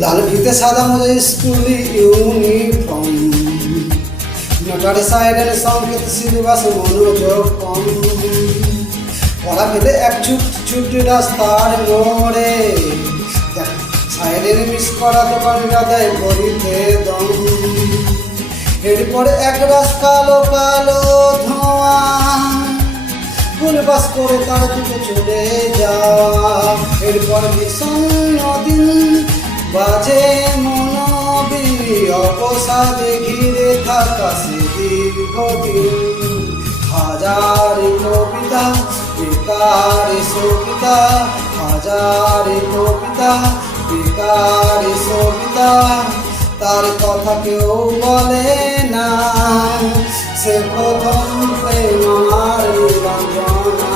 লাল ফিতে সাদা মোজা স্কুল ইউনিফর্ম, নোটারে সাইডের সংকেত সিলেবাস মনোযোগ কম। পড়া ফেলে এক ছুট রাস্তার মোড়ে, সাইডের মিস করা দোকানিরা দেয় গরিতে দম। এরপরে এক রাস কালো কালো ধোঁয়া, ফুল বাস করে তার দিকে চলে যাওয়া। এরপর বিষণ্ণ দিন বাজে মনোবিলি, অবসাদে ঘিরে থাকা সে দীর্ঘদিন। হাজার কবিতা বেকার সবিতা, হাজার কবিতা বেকার সবিতা, তার কথা কেউ বলে না। সে প্রথম প্রেম আমার নীলাঞ্জনা,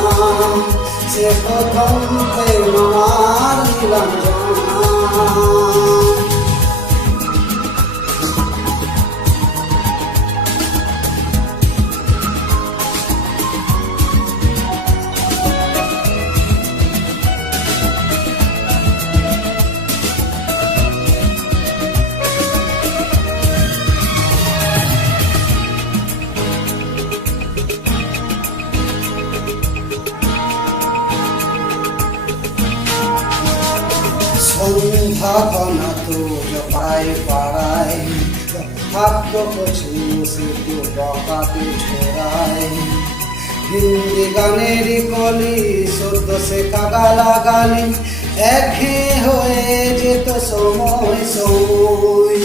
সে প্রথম প্রেম আমার নীলাঞ্জনা। সন্ধ্যা ঘনা তো পাড়ায় পাড়ায়, থাকতো কচু সে তো বকাতে ছোড়ায়। হিন্দি গানের কলি সদ্য সে কাগালা গালি, একঘেয়ে হয়ে যেত সময় সময়।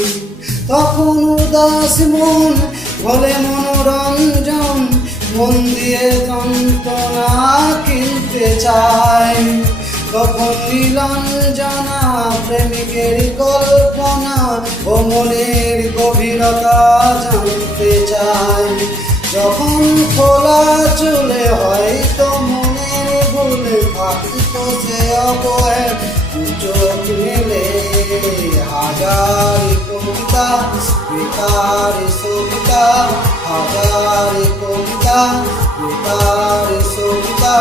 তখন উদাস মন বলে মনোরঞ্জন, মন দিয়ে যন্ত্রণা কিনতে চায়। তখন নীলাঞ্জনা প্রেমিকের কল্পনা ও মনের গভীরতা জানতে চায়। যখন খোলা চলে হয়তো মনের ভুলে থাকতো সে অবহেল চোখ মেলে। হাজার কবিতা বেকার সবিতা, হাজার কবিতা বেকার সবিতা,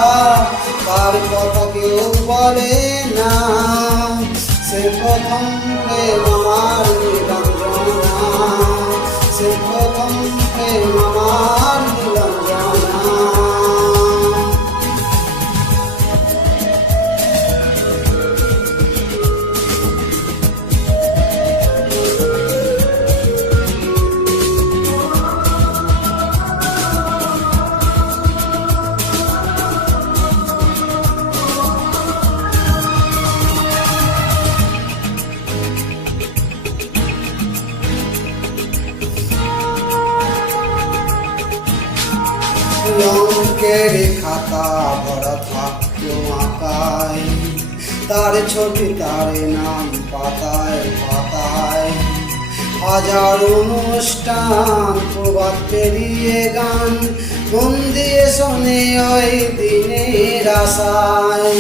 তার কথা কেউ বলে না। সে প্রথম প্রেম আমার নীলাঞ্জনা, সে প্রথম প্রেম আমার নীলাঞ্জনা। অঙ্কের খাতা ভরা থাকতো আঁকায়, তার ছবি তার নাম পাতায় পাতায়। হাজার অনুষ্ঠান প্রভাত পেরিয়ে গান, মন দিয়ে শোনে ওই দিনের আশায়।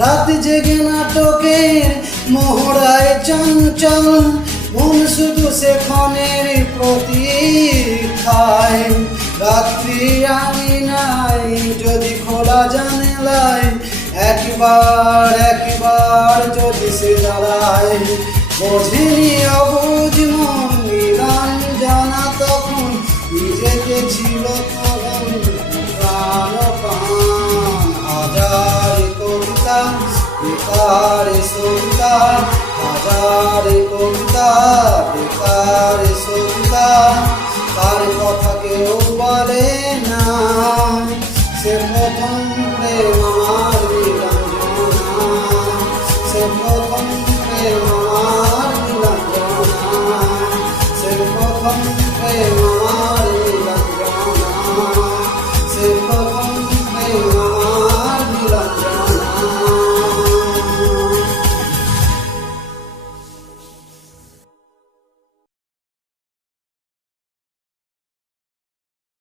রাত জেগে নাটকের মোহরায় চঞ্চল, মন শুধু সেখানের প্রতীক্ষায়। রাত্রি আমি নাই যদি খোলা জানলায়, একবার একবার যদি সে দাঁড়ায়। বোঝেনি অবুঝ মন নীলাঞ্জনা তখন, নিজেকে ছিল তখন প্রাণ প্রাণ। হাজার কবিতা বেকার সবিতা, হাজার কবিতা বেকার সবিতা, তার কথা কেউ বলে না। সে প্রথম প্রেম আমার নীলাঞ্জনা, সে প্রথম প্রেম আমার নীলাঞ্জনা, সে প্রথম প্রেম।